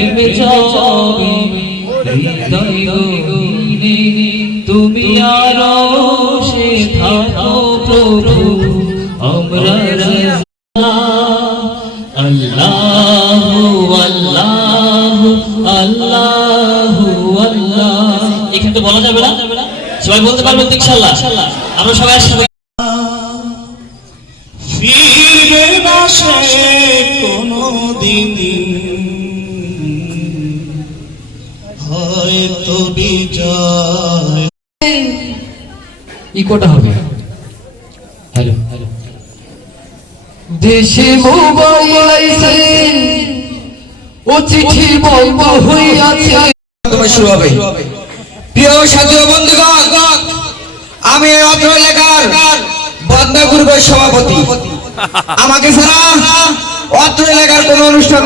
প্রেমে যাবে হৃদয় গহীনে তুমি আরো সে থাকো প্রভু আমরা আল্লাহু আল্লাহু আল্লাহু আল্লাহ। এখানে তো বলা যাবে না, সবাই বলতে পারবেন ইনশাআল্লাহ। আমরা সবাই একসাথে ফিরবে না সে কোনদিন, হয়তো বিজয়। ইকোটা হবে। Hello hello. দেশে মোবাইল আইছে ও চিঠি বন্ধ হইয়াছে। তোমার শুরু হবে। প্রিয় সাথী ও বন্ধুগণ, আমি অত্র এলাকার বন্দা গ্রুপের সভাপতি। আমাকে ছাড়া অত্র এলাকার কোন অনুষ্ঠান